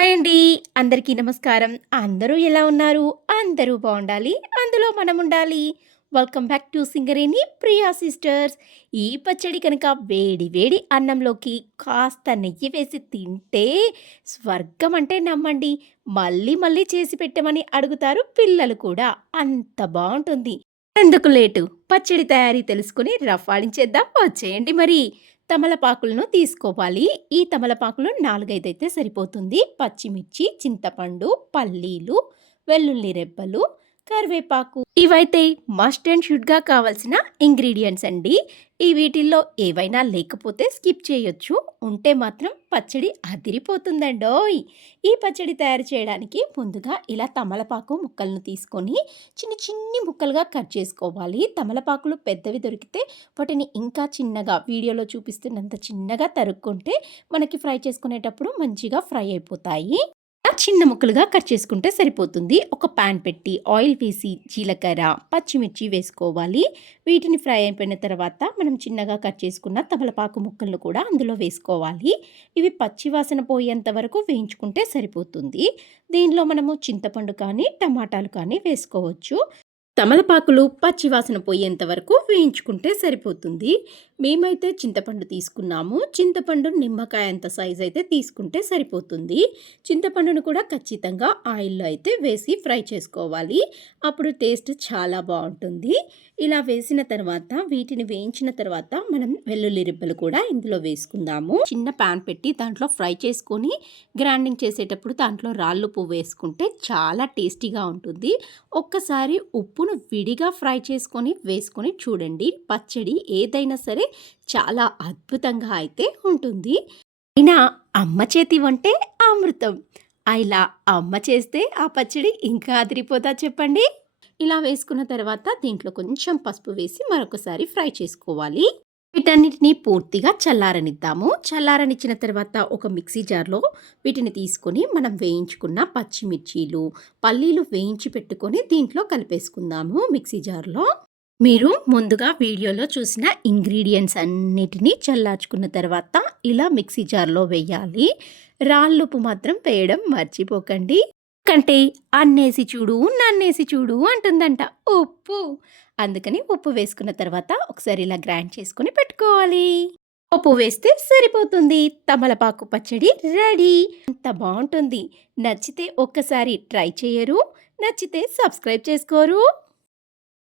Hi అండి. అందరికీ నమస్కారం. అందరూ ఎలా ఉన్నారు? అందరూ బాగుండాలి. అందులో మనం ఉండాలి welcome back to Singareni Priya sisters ఈ పచ్చడి కనుక వేడి వేడి అన్నంలోకి కాస్త నెయ్యి వేసి తింటే స్వర్గం అంటే నమ్మండి. మళ్ళీ మళ్ళీ చేసి పెట్టమని అడుగుతారు పిల్లలు కూడా. అంత బాగుంటుంది. ఎందుకు లేటు? పచ్చడి తయారీ తెలుసుకుని రఫాడించేద్దాం వచ్చేయండి మరి. తమలపాకులను తీసుకోవాలి. ఈ తమలపాకులు నాలుగైదైతే సరిపోతుంది. పచ్చిమిర్చి చింతపండు పల్లీలు వెల్లుల్లి రెబ్బలు కరివేపాకు. ఇవైతే మస్ట్ అండ్ షుడ్గా కావాల్సిన ఇంగ్రీడియంట్స్ అండి. ఈ వీటిల్లో ఏవైనా లేకపోతే స్కిప్ చేయొచ్చు. ఉంటే మాత్రం పచ్చడి అదిరిపోతుందండోయ్. ఈ పచ్చడి తయారు చేయడానికి ముందుగా ఇలా తమలపాకు ముక్కలను తీసుకొని చిన్న చిన్ని ముక్కలుగా కట్ చేసుకోవాలి. తమలపాకులు పెద్దవి దొరికితే వాటిని ఇంకా చిన్నగా వీడియోలో చూపిస్తున్నంత చిన్నగా తరుక్కుంటే మనకి ఫ్రై చేసుకునేటప్పుడు మంచిగా ఫ్రై అయిపోతాయి. చిన్న ముక్కలుగా కట్ చేసుకుంటే సరిపోతుంది. ఒక పాన్ పెట్టి ఆయిల్ వేసి జీలకర్ర పచ్చిమిర్చి వేసుకోవాలి. వీటిని ఫ్రై అయిపోయిన తర్వాత మనం చిన్నగా కట్ చేసుకున్న తమలపాకు ముక్కలను కూడా అందులో వేసుకోవాలి. ఇవి పచ్చి వాసన పోయేంత వరకు వేయించుకుంటే సరిపోతుంది. దీనిలో మనము చింతపండు కానీ టమాటాలు కానీ వేసుకోవచ్చు. తమలపాకులు పచ్చివాసన పోయేంత వరకు వేయించుకుంటే సరిపోతుంది. మేమైతే చింతపండు తీసుకున్నాము. చింతపండు నిమ్మకాయ అంత సైజ్ అయితే తీసుకుంటే సరిపోతుంది. చింతపండును కూడా ఖచ్చితంగా ఆయిల్లో అయితే వేసి ఫ్రై చేసుకోవాలి. అప్పుడు టేస్ట్ చాలా బాగుంటుంది. ఇలా వేసిన తర్వాత వీటిని వేయించిన తర్వాత మనం వెల్లుల్లి రిబ్బలు కూడా ఇందులో వేసుకుందాము. చిన్న ప్యాన్ పెట్టి దాంట్లో ఫ్రై చేసుకొని గ్రైండింగ్ చేసేటప్పుడు దాంట్లో రాళ్ళు పువ్వు వేసుకుంటే చాలా టేస్టీగా ఉంటుంది. ఒక్కసారి ఉప్పును విడిగా ఫ్రై చేసుకొని వేసుకొని చూడండి. పచ్చడి ఏదైనా సరే చాలా అద్భుతంగా అయితే ఉంటుంది. అయినా అమ్మ చేతి వంటే అమృతం. ఇలా అమ్మ చేస్తే ఆ పచ్చడి ఇంకా అదిరిపోతా చెప్పండి? ఇలా వేసుకున్న తర్వాత దీంట్లో కొంచెం పసుపు వేసి మరొకసారి ఫ్రై చేసుకోవాలి. వీటన్నిటిని పూర్తిగా చల్లారనిద్దాము. చల్లారనిచ్చిన తర్వాత ఒక మిక్సీ జార్లో వీటిని తీసుకొని మనం వేయించుకున్న పచ్చిమిర్చీలు పల్లీలు వేయించి పెట్టుకొని దీంట్లో కలిపేసుకుందాము మిక్సీ జార్లో. మీరు ముందుగా వీడియోలో చూసిన ఇంగ్రీడియంట్స్ అన్నిటినీ చల్లార్చుకున్న తర్వాత ఇలా మిక్సీ జార్లో వేయాలి. రాళ్ళుప్పు మాత్రం వేయడం మర్చిపోకండి. కంటే అన్నేసి చూడు నన్నేసి చూడు అంటుందంట ఉప్పు. అందుకని ఉప్పు వేసుకున్న తర్వాత ఒకసారి ఇలా గ్రైండ్ చేసుకుని పెట్టుకోవాలి. ఉప్పు వేస్తే సరిపోతుంది. తమలపాకు పచ్చడి రెడీ. అంత బాగుంటుంది. నచ్చితే ఒక్కసారి ట్రై చేయరు. నచ్చితే సబ్స్క్రైబ్ చేసుకోరు.